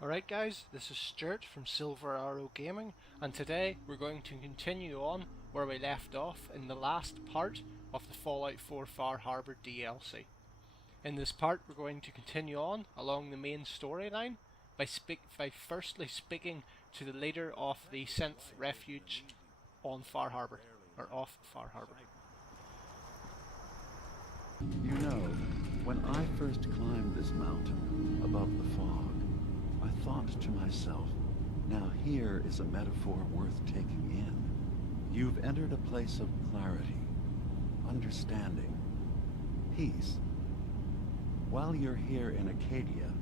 Alright guys, this is Stuart from Silver Arrow Gaming, and today we're going to continue on where we left off in the last part of the Fallout 4 Far Harbor DLC. In this part we're going to continue on along the main storyline by firstly speaking to the leader of the Synth Refuge on Far Harbor, or off Far Harbor. You know, when I first climbed this mountain above the fog, I thought to myself, now here is a metaphor worth taking in. You've entered a place of clarity, understanding, peace. While you're here in Acadia,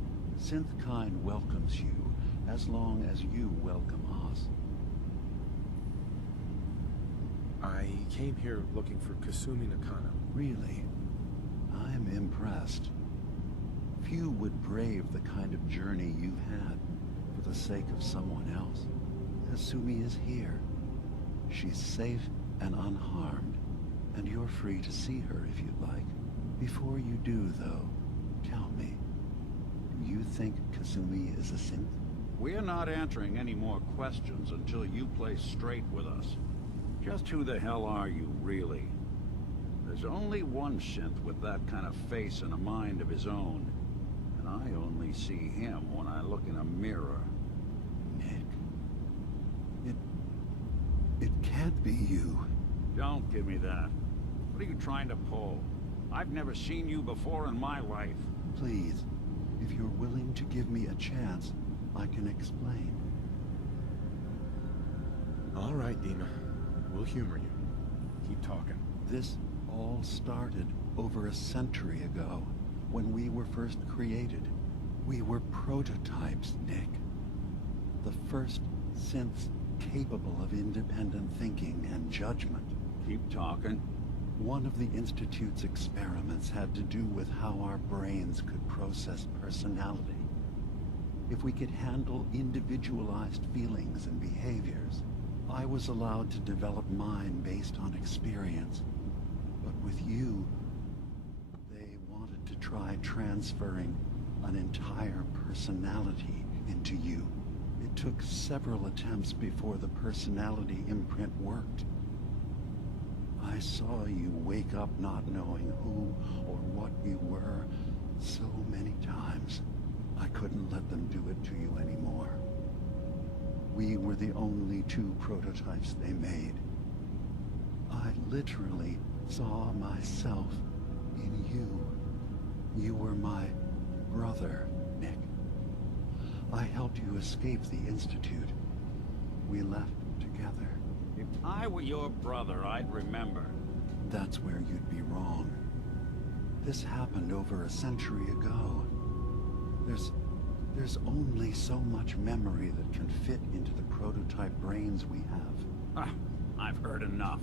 Synthkind welcomes you as long as you welcome us. I came here looking for Kasumi Nakano. Really? I'm impressed. Few would brave the kind of journey you've had for the sake of someone else. Kasumi is here. She's safe and unharmed, and you're free to see her if you'd like. Before you do, though, tell me, do you think Kasumi is a synth? We're not answering any more questions until you play straight with us. Just who the hell are you, really? There's only one synth with that kind of face and a mind of his own. And I only see him when I look in a mirror. Nick. It can't be you. Don't give me that. What are you trying to pull? I've never seen you before in my life. Please, if you're willing to give me a chance, I can explain. All right, Dina. We'll humor you. Keep talking. This all started over a century ago, when we were first created. We were prototypes, Nick. The first synths capable of independent thinking and judgment. Keep talking. One of the Institute's experiments had to do with how our brains could process personality. If we could handle individualized feelings and behaviors, I was allowed to develop mine based on experience. But with you, they wanted to try transferring an entire personality into you. It took several attempts before the personality imprint worked. I saw you wake up not knowing who or what you were so many times. I couldn't let them do it to you anymore. We were the only two prototypes they made. I literally saw myself in you. You were my brother, Nick. I helped you escape the Institute. We left together. If I were your brother, I'd remember. That's where you'd be wrong. This happened over a century ago. There's only so much memory that can fit into the prototype brains we have. Ah, I've heard enough.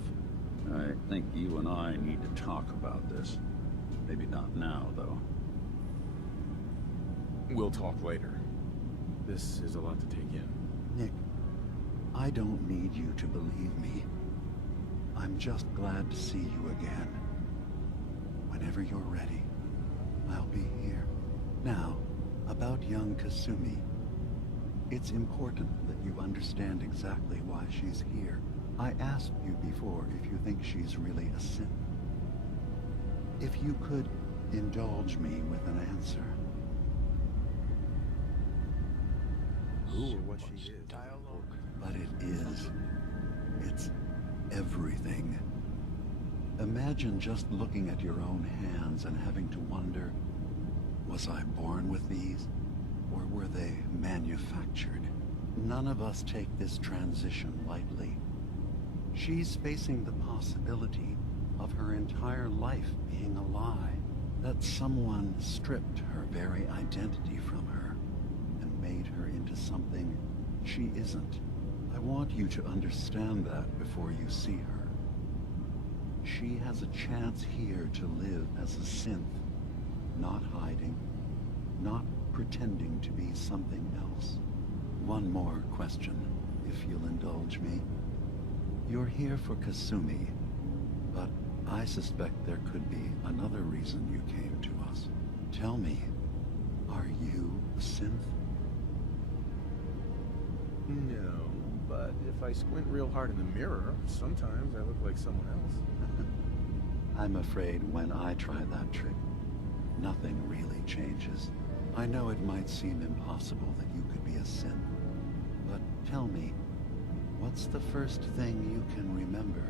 I think you and I need to talk about this. Maybe not now, though. We'll talk later. This is a lot to take in. Nick, I don't need you to believe me. I'm just glad to see you again. Whenever you're ready, I'll be here. Now, about young Kasumi. It's important that you understand exactly why she's here. I asked you before if you think she's really a synth. If you could indulge me with an answer. Who or what she is. Dialogue. But it is. It's everything. Imagine just looking at your own hands and having to wonder, was I born with these? Or were they manufactured? None of us take this transition lightly. She's facing the possibility of her entire life being a lie. That someone stripped her very identity from her and made her into something she isn't. I want you to understand that before you see her. She has a chance here to live as a synth, not hiding, not pretending to be something else. One more question, if you'll indulge me. You're here for Kasumi, but I suspect there could be another reason you came to us. Tell me, are you a synth? No, but if I squint real hard in the mirror, sometimes I look like someone else. I'm afraid when I try that trick, nothing really changes. I know it might seem impossible that you could be a synth, but tell me, what's the first thing you can remember?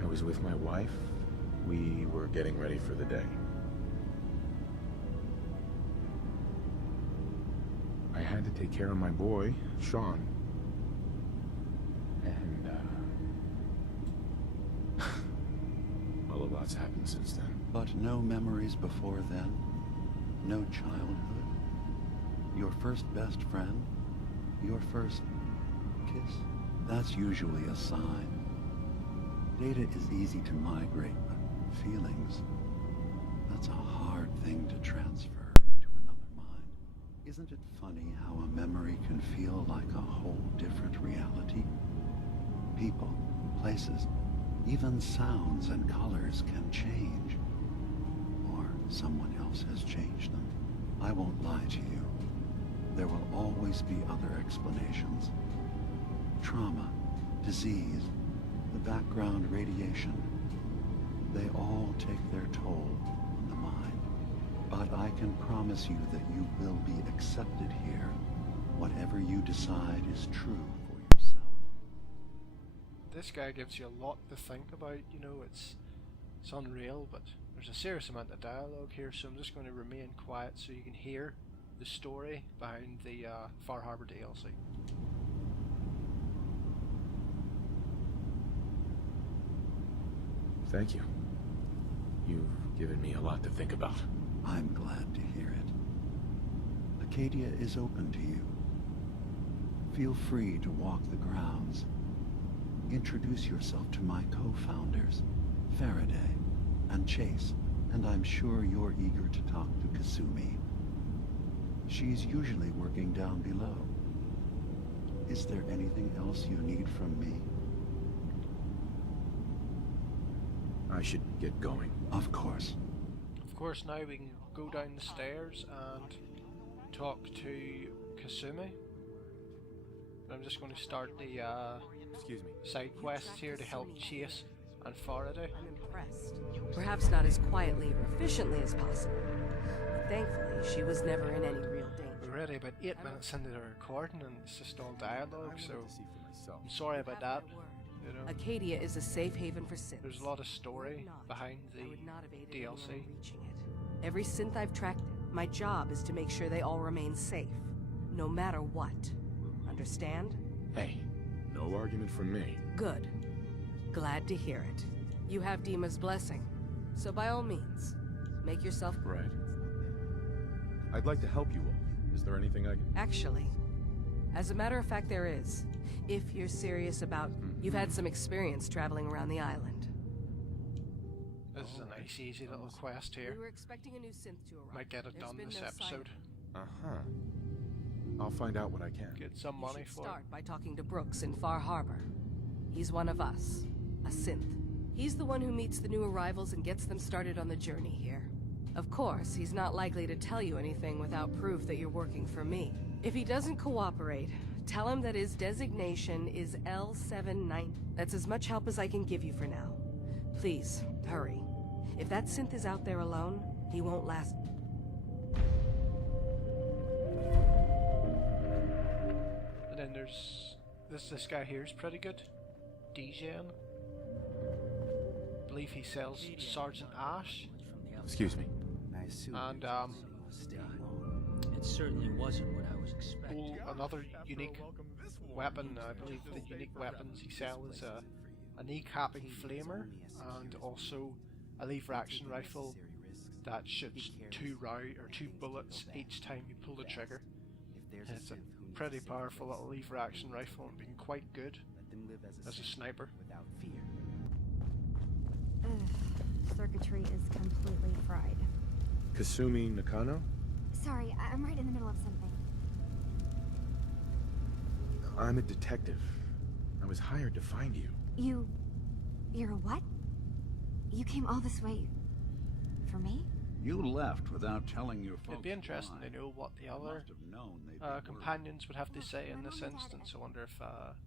I was with my wife. We were getting ready for the day. I had to take care of my boy, Sean. And, well, a lot's happened since then. But no memories before then? No childhood? Your first best friend? Your first kiss? That's usually a sign. Data is easy to migrate, but feelings, that's a hard thing to transfer into another mind. Isn't it funny how a memory can feel like a whole different reality? People, places, even sounds and colors can change. Or someone else has changed them. I won't lie to you. There will always be other explanations. Trauma, disease, the background radiation, they all take their toll on the mind. But I can promise you that you will be accepted here. Whatever you decide is true for yourself. This guy gives you a lot to think about, you know, it's unreal, but there's a serious amount of dialogue here, so I'm just going to remain quiet so you can hear the story behind the Far Harbor DLC. Thank you. You've given me a lot to think about. I'm glad to hear it. Acadia is open to you. Feel free to walk the grounds. Introduce yourself to my co-founders, Faraday and Chase, and I'm sure you're eager to talk to Kasumi. She's usually working down below. Is there anything else you need from me? I should get going. Of course. Of course, now we can go down the stairs and talk to Kasumi. I'm just going to start the Excuse me. side quests here to help Chase and Faraday. I'm impressed. Perhaps not as quietly or efficiently as possible, but thankfully she was never in any real danger. We're already about 8 minutes into the recording and it's just all dialogue, I so wanted to see for myself. I'm sorry about that. You know, Acadia is a safe haven for synths. there's a lot of story behind I the would not have aided anyone DLC. in reaching it. Every synth I've tracked, my job is to make sure they all remain safe, no matter what. Understand? Hey, no argument from me. Good. Glad to hear it. You have Dima's blessing, so by all means, make yourself... Right. I'd like to help you all. Is there anything I can... Actually, as a matter of fact, there is. If you're serious about... You've had some experience traveling around the island. This is a nice, easy little quest here. We were expecting a new synth to arrive. Might get it There's done been this no sign. episode. Uh-huh. I'll find out what I can. Get some You money should for it. start by talking to Brooks in Far Harbor. He's one of us, a synth. He's the one who meets the new arrivals and gets them started on the journey here. Of course, he's not likely to tell you anything without proof that you're working for me. If he doesn't cooperate, tell him that his designation is L79. That's as much help as I can give you for now. Please, hurry. If that synth is out there alone, he won't last. And then there's this guy here is pretty good. Degen. I believe he sells Sergeant Ash. Excuse me. And It certainly wasn't what I was expecting. another unique weapon. I believe the unique weapons he sells is a knee-capping flamer and also a lever-action rifle that shoots 2 bullets each time you pull the trigger. It's a pretty powerful little lever-action rifle and being quite good as a sniper. Circuitry is completely fried. Kasumi Nakano? Sorry, I'm right in the middle of something. I'm a detective. I was hired to find you. You're a what? You came all this way for me? You left without telling your folks. It'd be interesting why. to know what the They other must have known they'd be worried. companions would have to Look, say in my this mom and dad- instance. I wonder if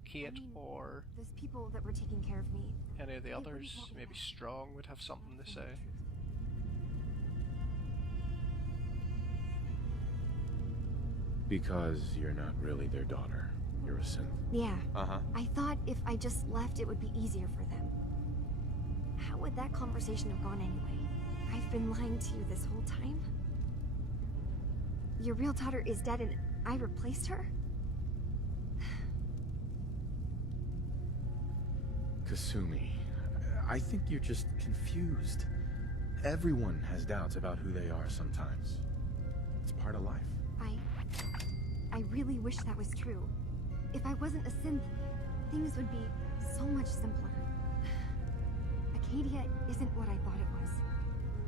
Kate I mean, or Those people that were taking care of me. any of the They wouldn't others, want me maybe back. Strong, would have something to say. Because you're not really their daughter. You're a synth. Yeah. Uh-huh. I thought if I just left, it would be easier for them. How would that conversation have gone anyway? I've been lying to you this whole time? Your real daughter is dead and I replaced her? Kasumi, I think you're just confused. Everyone has doubts about who they are sometimes. It's part of life. I really wish that was true. If I wasn't a synth, things would be so much simpler. Acadia isn't what I thought it was.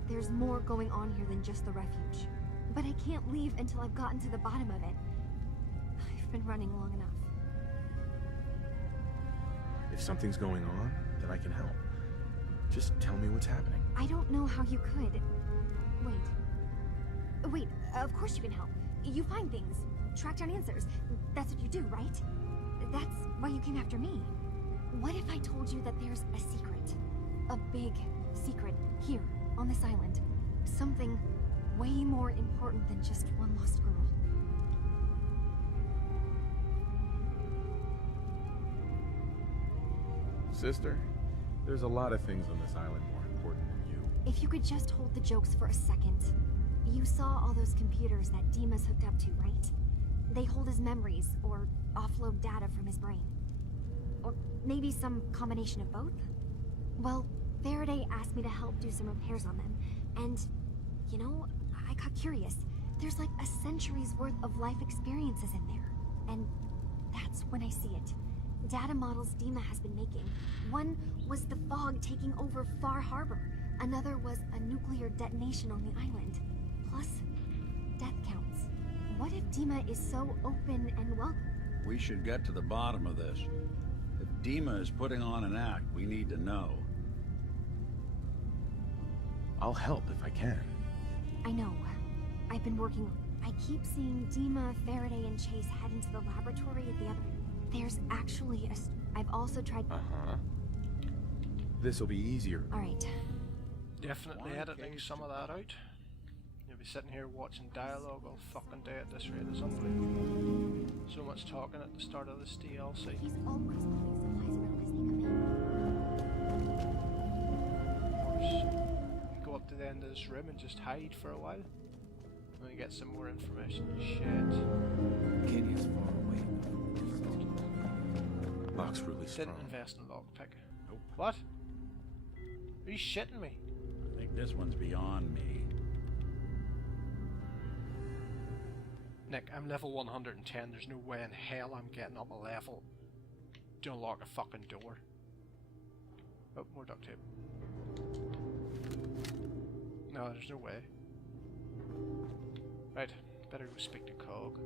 There's more going on here than just the refuge. But I can't leave until I've gotten to the bottom of it. I've been running long enough. If something's going on, then I can help. Just tell me what's happening. I don't know how you could. Wait, of course you can help. You find things, track down answers. That's what you do, right? That's why you came after me. What if I told you that there's a secret? A big secret here on this island. Something way more important than just one lost girl. Sister, there's a lot of things on this island more important than you. If you could just hold the jokes for a second. You saw all those computers that Dima's hooked up to, right? They hold his memories, or offload data from his brain. Or maybe some combination of both? Well, Faraday asked me to help do some repairs on them, and, you know, I got curious. There's like a century's worth of life experiences in there, and that's when I see it. Data models Dima has been making. One was the fog taking over Far Harbor. Another was a nuclear detonation on the island. Plus, death counts. What if Dima is so open and welcome? We should get to the bottom of this. If Dima is putting on an act, we need to know. I'll help if I can. I know. I've been working. I keep seeing Dima, Faraday, and Chase head into the laboratory at the other. There's actually a. I've also tried. Uh-huh. This'll be easier. Alright. Definitely editing some of that out. You'll be sitting here watching dialogue all fucking day at this rate. It's unbelievable. So much talking at the start of this DLC. He's always putting supplies around his neck. Of course, you go up to the end of this room and just hide for a while. And we get some more information. Shit. Acadia's far away. Lock's really strong. Didn't invest in lockpick. Nope. What? Are you shitting me? I think this one's beyond me. Nick, I'm level 110. There's no way in hell I'm getting up a level to unlock a fucking door. Oh, more duct tape. No, there's no way. Right, better go speak to Cog.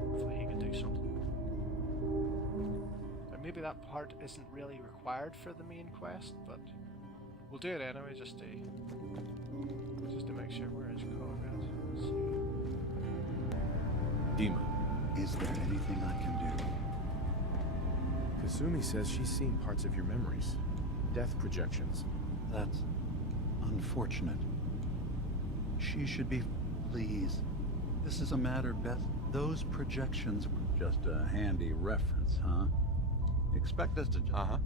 Hopefully he can do something. And maybe that part isn't really required for the main quest, but we'll do it anyway just to make sure where is Cog at. Let's see. Dima. Is there anything I can do? Kasumi says she's seen parts of your memories. Death projections. That's unfortunate. She should be... Please. This is a matter, Beth. Those projections were... Just a handy reference, huh? Expect us to just... Uh-huh.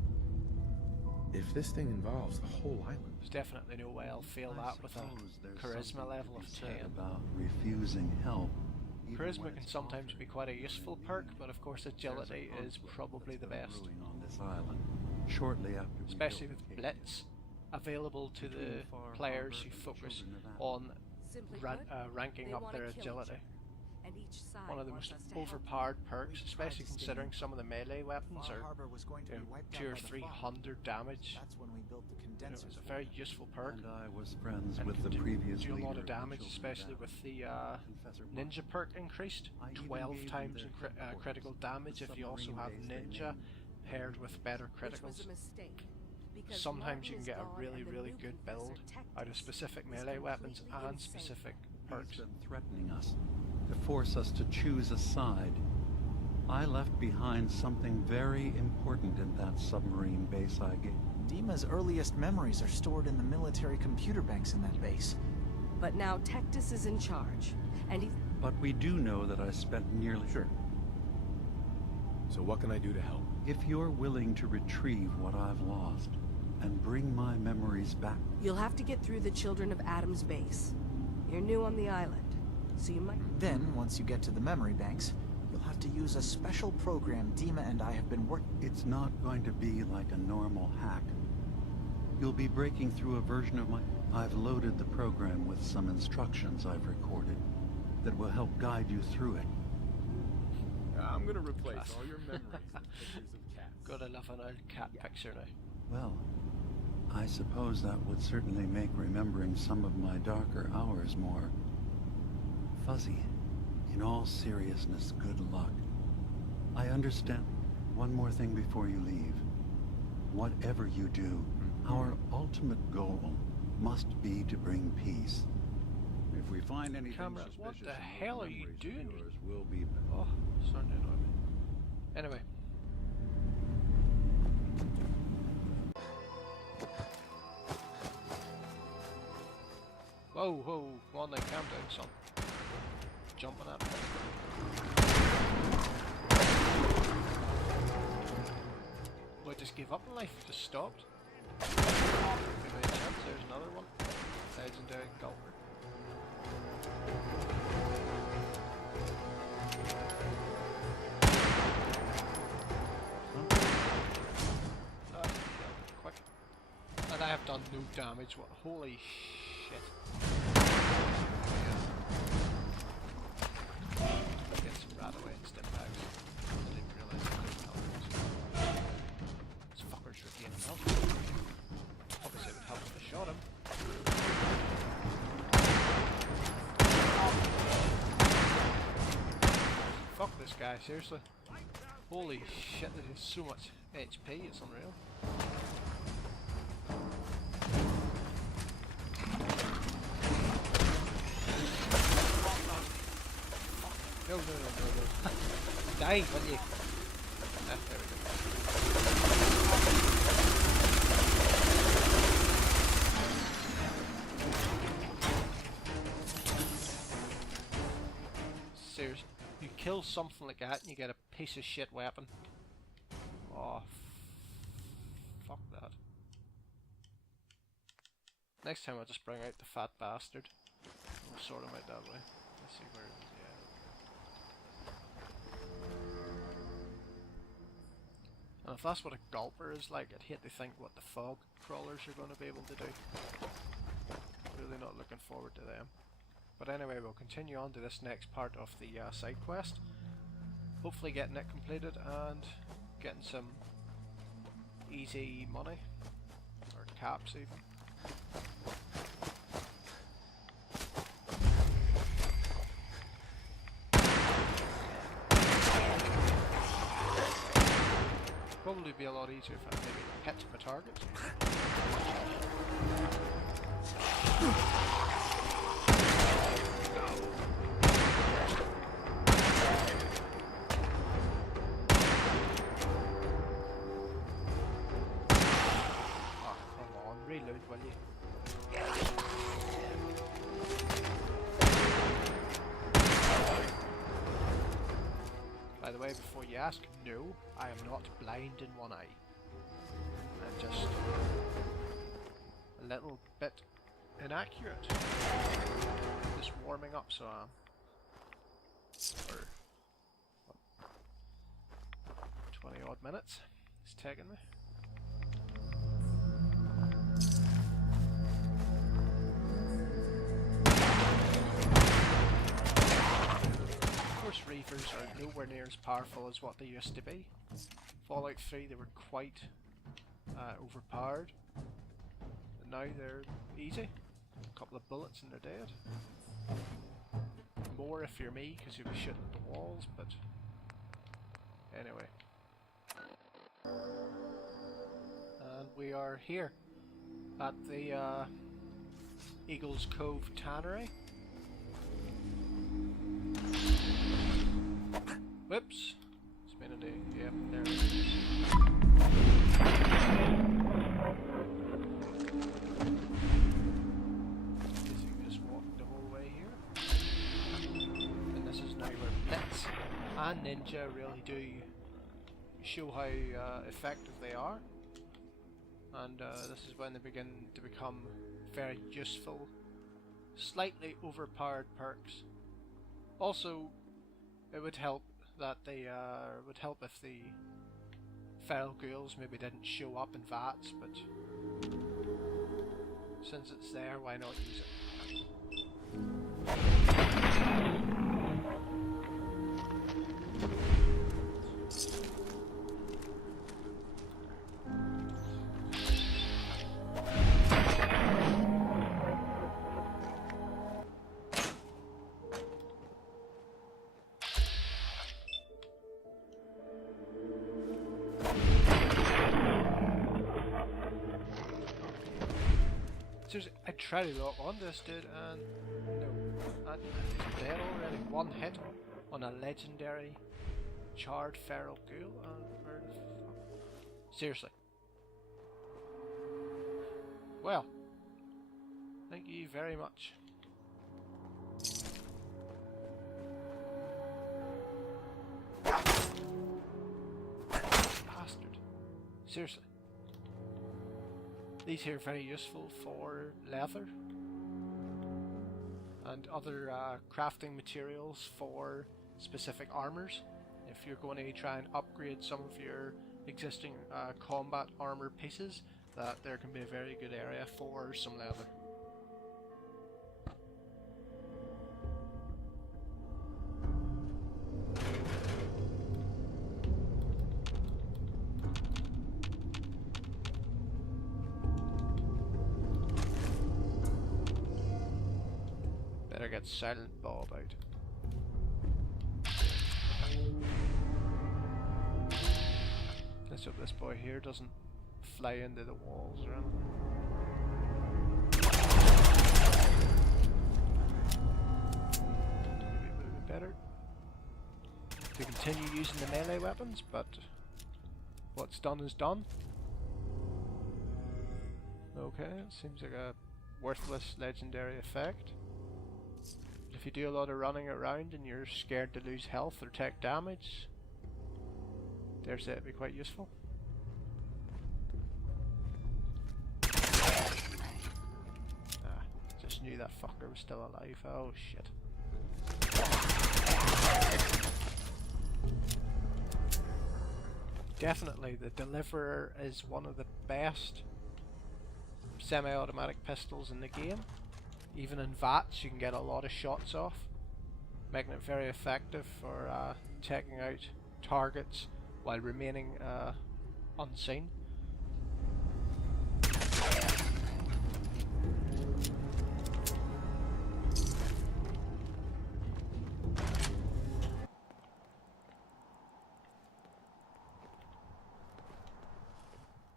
If this thing involves the whole island... There's definitely no way I'll fail I that with suppose a there's charisma something level to of be said 10. about refusing help. even when Charisma can it's sometimes offered. be quite a useful perk, but of course agility is probably the best. Brewing on this island. Shortly after we Especially built with Acadia. Blitz available to Between the Far players Harbor who and focus children of Atlas. on Simply put, ranking they up wanna their kill each agility. other, and each side One of the wants most us to help. overpowered perks, We tried especially to stay considering in. some of the melee weapons Far are Harbor was going to be wiped out 200 or by the 300 fog. damage. That's when we built the You know, condensers. it's a for very them. useful perk. And I was friends And with can the previous do a lot leader of damage, Children of especially Atlas, with the Professor ninja Mark. perk increased. I even 12 gave them times their in headquarters, critical damage the if you also have submarine base they ninja named. paired with better Which was criticals. a mistake, Because sometimes Martin you can is get a gone really, and the really new good Professor build out of Tectus specific is melee weapons completely and insane. specific He's perks. been threatening us, to force us to choose a side. I left behind something very important in that submarine base I gave. Dima's earliest memories are stored in the military computer banks in that base. But now Tectus is in charge, and he... But we do know that I spent nearly... Sure. So what can I do to help? If you're willing to retrieve what I've lost and bring my memories back, You'll have to get through the Children of Adam's base. You're new on the island, so you might... Then, once you get to the memory banks, you'll have to use a special program Dima and I have been working... it's not going to be like a normal hack. You'll be breaking through a version of my... I've loaded the program with some instructions I've recorded that will help guide you through it. I'm gonna replace Class. all your memories with pictures of cats. Gotta love an old cat picture now. Well, I suppose that would certainly make remembering some of my darker hours more fuzzy. In all seriousness, good luck. I understand. One more thing before you leave. Whatever you do, our ultimate goal must be to bring peace. If we find anything Camera, suspicious, what the in those hell are you memories of doing? yours, we'll be... Oh, starting to annoy me. Anyway. Whoa, whoa, come on then, calm down, son. Jumping at me. Well, I just gave up in life, just stopped. Give me a chance, there's another one. Legendary Gulper. Quick. And I have done no damage. What? Holy shit. Get some rat away and stim bags. I didn't realise I couldn't help it. These fuckers are gaining health. Obviously it would help if I shot him. Fuck this guy, seriously. Holy shit, there is so much HP, it's unreal. No, no, no, no, no. Die, will you? Ah, there we go. Seriously, you kill something like that and you get a piece of shit weapon. Oh, fuck that. Next time I'll just bring out the fat bastard. We'll sort him out that way. Let's see where, yeah. And if that's what a gulper is like, I'd hate to think what the fog crawlers are going to be able to do. Really not looking forward to them. But anyway, we'll continue on to this next part of the side quest. Hopefully getting it completed and getting some easy money. Or caps even. Probably be a lot easier if I maybe hit my target. Oh, come on, reload, will you? By the way, before you ask, no, I am not blind in one eye. I'm just a little bit inaccurate. Just warming up, so I am. For what, 20 odd minutes it's taken me. Of course, Reavers are nowhere near as powerful as what they used to be. Fallout 3 they were quite overpowered, but now they're easy. A couple of bullets and they're dead. More if you're me, because you'll be shooting at the walls, but anyway. and we are here at the Eagles Cove Tannery. Whoops. It's been a day. Yep, there it is. Guess you can just walk the whole way here. And this is now where Blitz and Ninja really do show how effective they are. And this is when they begin to become very useful, slightly overpowered perks. Also, it would help that they would help if the feral ghouls maybe didn't show up in VATS, but since it's there, why not use it? Seriously, I tried to lock on this dude and no, he's dead already. One hit on a legendary charred feral ghoul. Where the fuck? Seriously. Well, thank you very much. Bastard. Seriously. These here are very useful for leather and other crafting materials for specific armors. If you're going to try and upgrade some of your existing combat armor pieces, that there can be a very good area for some leather. Better get Silent Bob out. Let's hope this boy here doesn't fly into the walls or anything. Maybe it would have been better to continue using the melee weapons, but what's done is done. Okay, it seems like a worthless legendary effect. If you do a lot of running around and you're scared to lose health or take damage, dare say it'd be quite useful. Ah, just knew that fucker was still alive. Oh shit. Definitely, the Deliverer is one of the best semi-automatic pistols in the game. Even in VATS, you can get a lot of shots off, making it very effective for taking out targets while remaining unseen.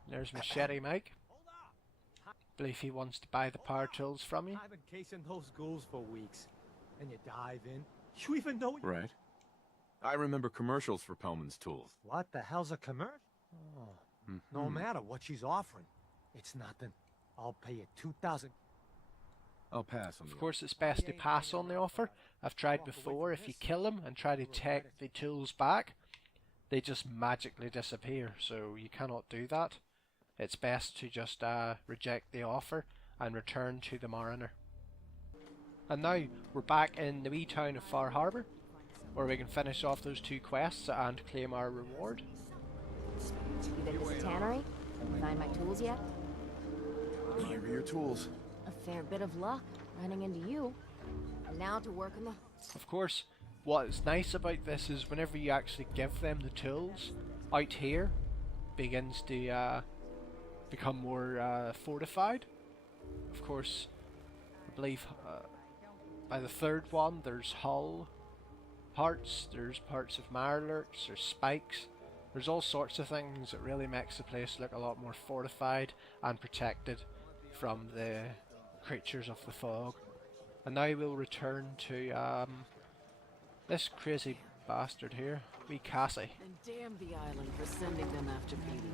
There's Machete Mike. Believe he wants to buy the power tools from you. I've been casing those ghouls for weeks. And you dive in. You even know... Right. I remember commercials for Pellman's tools. What the hell's a commercial? Oh. No matter what she's offering. It's nothing. I'll pay you 2,000. I'll pass on the Of course, it's best to pass on the offer. I've tried before. If you kill them and try to take the tools back, they just magically disappear. So you cannot do that. It's best to just reject the offer and return to the Mariner. And now we're back in the wee town of Far Harbor, where we can finish off those 2 quests and claim our reward. You been to the tannery? Find my tools yet? Here are your tools. A fair bit of luck running into you. And now to work on the... Of course, what's nice about this is whenever you actually give them the tools, out here begins to become more fortified. Of course, I believe by the 3rd one there's hull parts, there's parts of Mirelurks, there's spikes, There's all sorts of things that really makes the place look a lot more fortified and protected from the creatures of the fog. And now we'll return to this crazy bastard here, wee Cassie. And damn the island for sending them after Petey.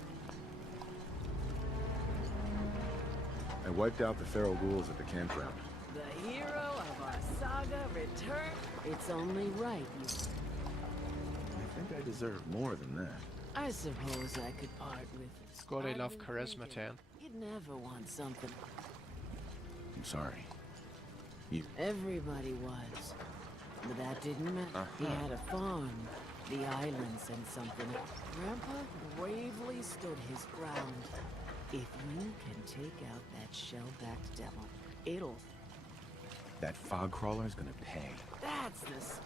I wiped out the feral ghouls at the campground. The hero of our saga returned. It's only right you... I think I deserve more than that. I suppose I could part with... God, I I've love been charisma thinking 10. You'd never want something. I'm sorry. You... Everybody was. But that didn't matter. He had a farm. The island sent something. Grandpa bravely stood his ground. If you can take out that shell-backed devil, it'll... That fog crawler's gonna pay. That's this.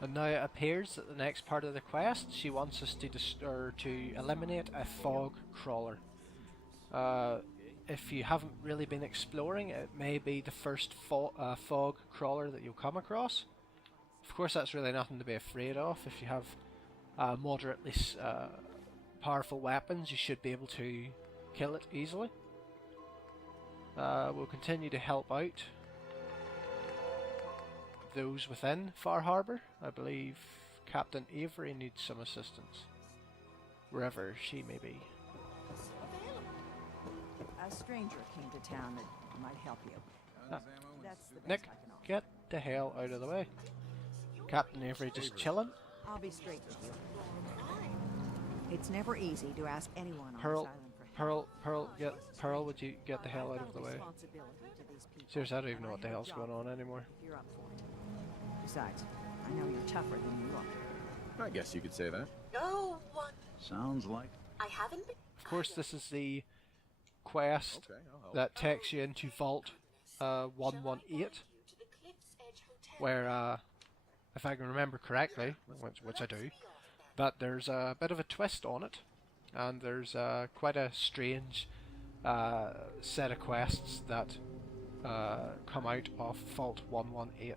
And now it appears that the next part of the quest, she wants us to eliminate a fog crawler. If you haven't really been exploring, it may be the first fog crawler that you'll come across. Of course, that's really nothing to be afraid of. If you have moderately powerful weapons, you should be able to kill it easily. We'll continue to help out those within Far Harbor. I believe Captain Avery needs some assistance, wherever she may be. A stranger came to town that might help you. That's the best Nick, I can offer. get the hell out of the way. Captain Avery just chilling. I'll be straight with you. It's never easy to ask anyone on Pearl, this island for help. Pearl, would you get the hell out of the way? Responsibility to these people, Seriously, I don't even know and what the have a hell's job going on anymore. if you're up for it. Besides, I know you're tougher than you look. I guess you could say that. No one. Sounds like... I haven't been. Of course, this is the quest Okay, I'll help. that takes you into Vault 118, where, if I can remember correctly, which I do, but there's a bit of a twist on it, and there's quite a strange set of quests that come out of Vault 118,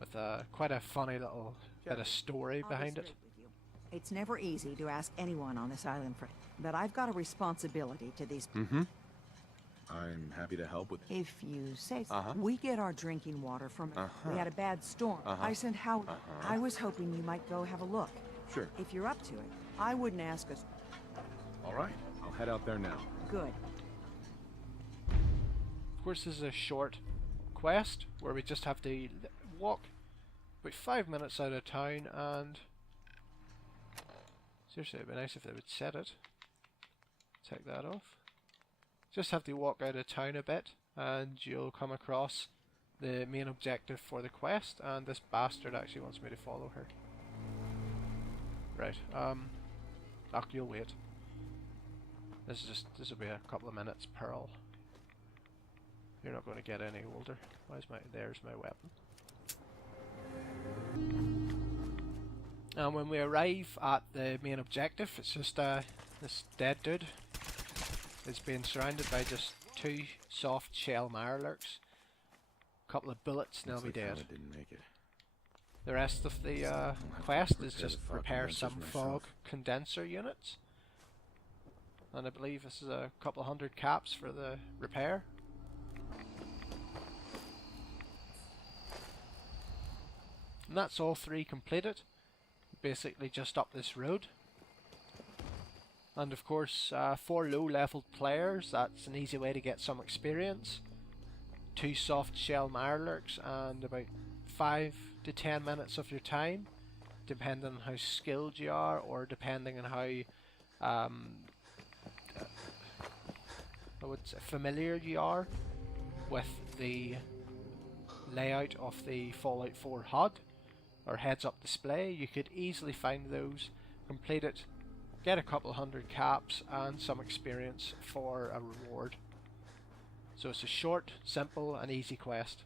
with quite a funny little bit of story I'll be behind it. straight with you. It's never easy to ask anyone on this island for, but I've got a responsibility to these people. Mm-hmm. I'm happy to help with... If you say so. Uh-huh. We get our drinking water from... Uh-huh. We had a bad storm. Uh-huh. I sent Howard. Uh-huh. I was hoping you might go have a look. Sure. If you're up to it, I wouldn't ask us. All right. I'll head out there now. Good. Of course, this is a short quest where we just have to walk about 5 minutes out of town, and seriously, it'd be nice if they would set it. Take that off. Just have to walk out of town a bit, and you'll come across the main objective for the quest, and this bastard actually wants me to follow her. Right, you'll wait. This will be a couple of minutes, Pearl. You're not going to get any older. There's my weapon. And when we arrive at the main objective, it's just this dead dude is being surrounded by just 2 soft shell mirelurks. A couple of bullets and they'll be dead. Didn't make it. The rest of the to quest is repair just the fog repair condensers some myself. fog condenser units. And I believe this is a couple of 100 caps for the repair. And that's all 3 completed. Basically just up this road. And of course, for low-level players, that's an easy way to get some experience. 2 soft shell mirelurks and about 5 to 10 minutes of your time, depending on how skilled you are, or depending on how I would say familiar you are with the layout of the Fallout 4 HUD or heads-up display. You could easily find those, complete it, get a couple of 100 caps and some experience for a reward. So it's a short, simple and easy quest.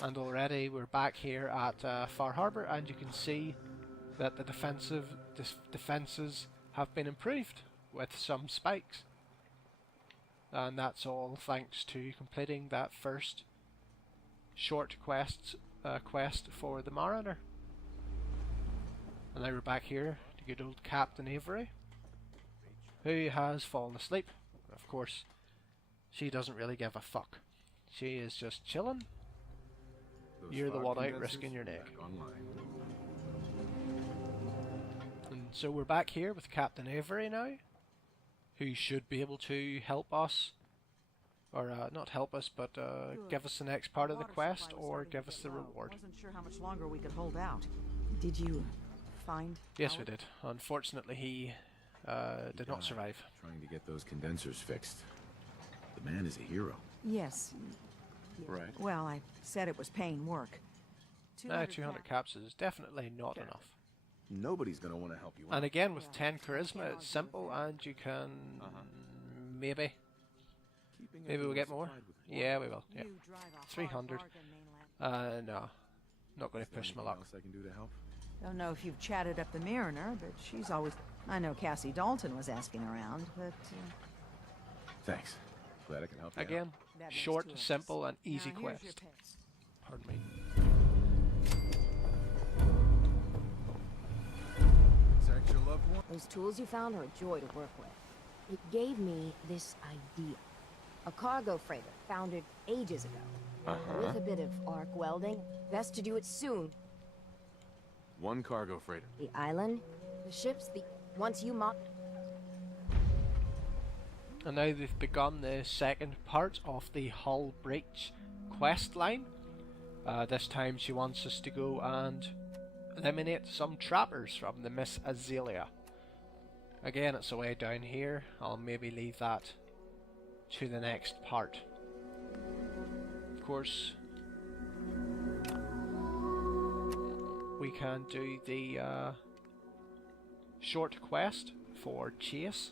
And already we're back here at Far Harbor, and you can see that the defenses have been improved with some spikes. And that's all thanks to completing that first short quest for the Mariner. And now we're back here to good old Captain Avery, who has fallen asleep. Of course, she doesn't really give a fuck. She is just chilling. You're the one out risking your neck. And so we're back here with Captain Avery now, who should be able to help us, or not help us, but give us the next part of the quest, or give us the reward. Wasn't sure how much longer we could hold out. Did you find? Yes, we did. Unfortunately, he did not survive. Trying to get those condensers fixed. The man is a hero. Yes. Right. Well, I said it was paying work. 200 caps is definitely not enough. Nobody's gonna want to help you out. And again, with 10 charisma, it's simple, and you can maybe we'll get more. Yeah, we will. Yeah, 300. No, not going to push my luck. I can do to help. Don't know if you've chatted up the Mariner, but she's always. I know Cassie Dalton was asking around, but. Thanks. Glad I can help you again, out. Short, simple, and easy quest. Pardon me. Those tools you found are a joy to work with. It gave me this idea. A cargo freighter founded ages ago. With a bit of arc welding. Best to do it soon. One cargo freighter. The island, the ships, the... Once you And now they've begun the second part of the Hull Breach quest line. This time she wants us to go and eliminate some trappers from the Miss Azalea. Again, it's a way down here. I'll maybe leave that to the next part. Of course, we can do the short quest for Chase,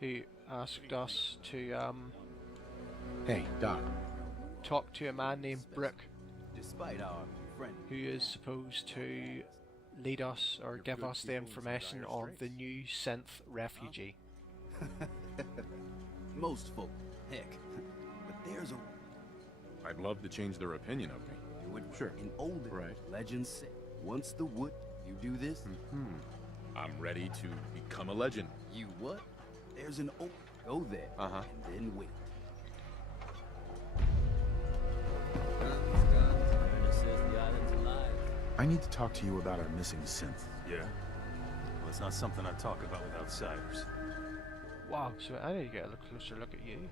who asked us to hey, Doc. talk to a man named Brooke, Despite our friend, who is supposed to lead us or give us the information on the new synth refugee. most folk, heck, but there's a. I'd love to change their opinion of me. Do it Sure. In older legends say, once the wood, you do this. I'm ready to become a legend. You what? There's an oak. Go there. And then wait. I need to talk to you about our missing synth. Yeah? Well, it's not something I talk about with outsiders. Wow, so I need to get a closer look at you.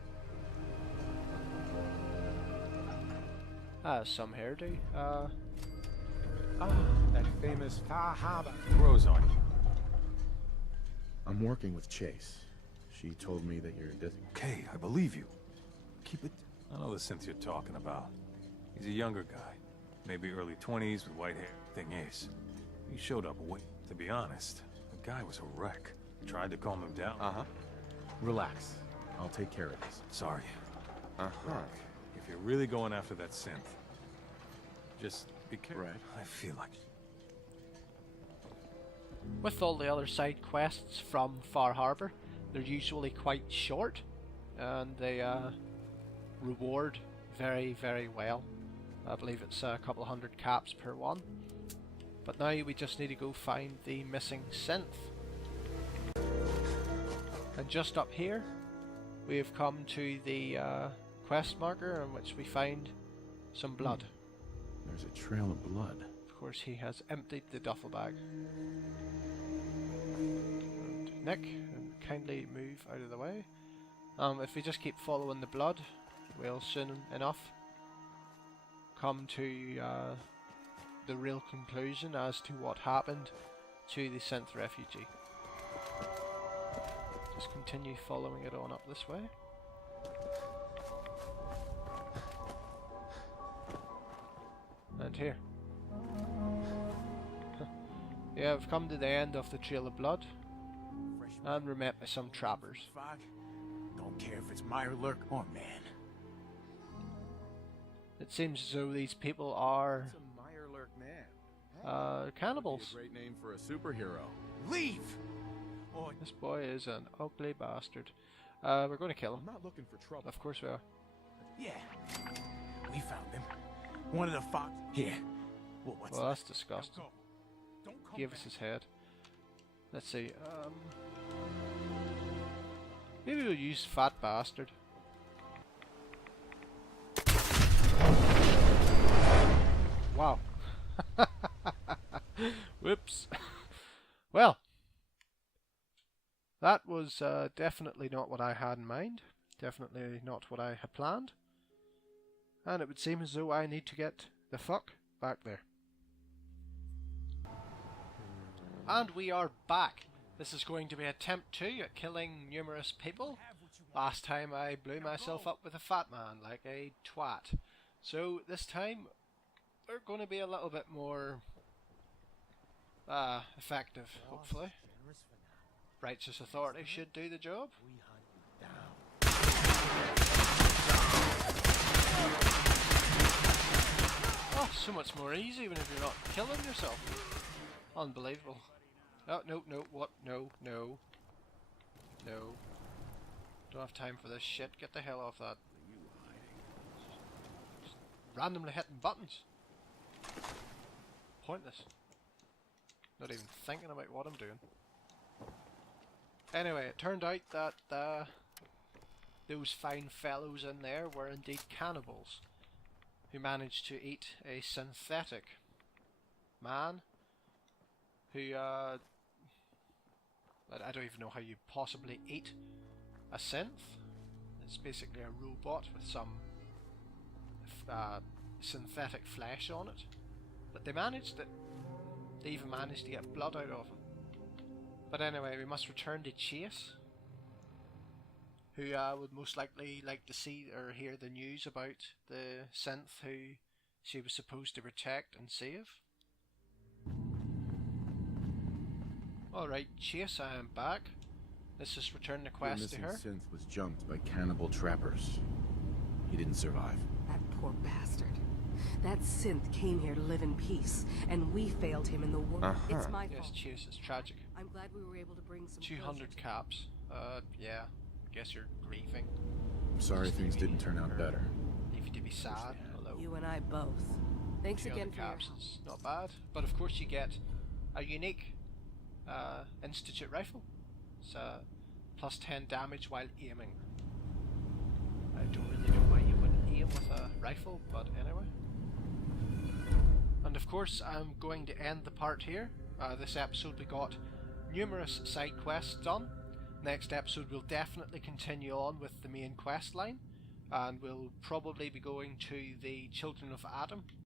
Some hairdo. That famous Far Harbor grows on you. I'm working with Chase. She told me that you're Okay, I believe you. Keep it. I know the synth you're talking about. He's a younger guy. Maybe early 20s with white hair. Thing is, he showed up away. To be honest, the guy was a wreck. Tried to calm him down. Relax. I'll take care of this. Sorry. Look, if you're really going after that synth, just be careful. Right. I feel like... With all the other side quests from Far Harbor, they're usually quite short, and they reward very, very well. I believe it's a couple of 100 caps per one. But now we just need to go find the missing synth. And just up here, we have come to the quest marker in which we find some blood. There's a trail of blood. Of course, he has emptied the duffel bag. And Nick, kindly move out of the way. If we just keep following the blood, we'll soon enough come to the real conclusion as to what happened to the synth refugee. Just continue following it on up this way. And here. Yeah, we've come to the end of the Trail of Blood, and we're met by some trappers. Don't care if it's Mirelurk or man. It seems as though these people are cannibals. Great name for a superhero. Leave! This boy is an ugly bastard. We're going to kill him. I'm not looking for trouble. Of course we are. Yeah. We found him. One of the fox. Here. What's Well, that's disgusting. Give us his head. Let's see. Maybe we'll use Fat Bastard. Wow. Whoops. Well, that was definitely not what I had in mind. Definitely not what I had planned. And it would seem as though I need to get the fuck back there. And we are back. This is going to be attempt 2 at killing numerous people. Last time I blew myself up with a fat man like a twat. So this time we're going to be a little bit more effective, hopefully. Righteous Authority should do the job. Oh, so much more easy whenever you're not killing yourself. Unbelievable. Oh, no, what? No. Don't have time for this shit. Get the hell off that. Just randomly hitting buttons. Pointless. Not even thinking about what I'm doing. Anyway, it turned out that those fine fellows in there were indeed cannibals who managed to eat a synthetic man who, I don't even know how you possibly eat a synth. It's basically a robot with some synthetic flesh on it. But they managed it. They even managed to get blood out of him. But anyway, we must return to Chase, who would most likely like to see or hear the news about the synth who she was supposed to protect and save. Alright, Chase, I am back. Let's just return the quest to her. The synth was jumped by cannibal trappers. He didn't survive. That poor bastard. That synth came here to live in peace, and we failed him in the war. It's my fault. Yes, Chase, it's tragic. I'm glad we were able to bring some 200 caps. Yeah. Guess you're grieving. I'm sorry things didn't turn out better. Leave you to be sad. Hello. You and I both. Thanks again for caps. It's not bad. But of course you get a unique Institute rifle. It's plus 10 damage while aiming. I don't really know why you wouldn't aim with a rifle, but anyway. And of course I'm going to end the part here. This episode we got numerous side quests done. Next episode we'll definitely continue on with the main quest line, and we'll probably be going to the Children of Adam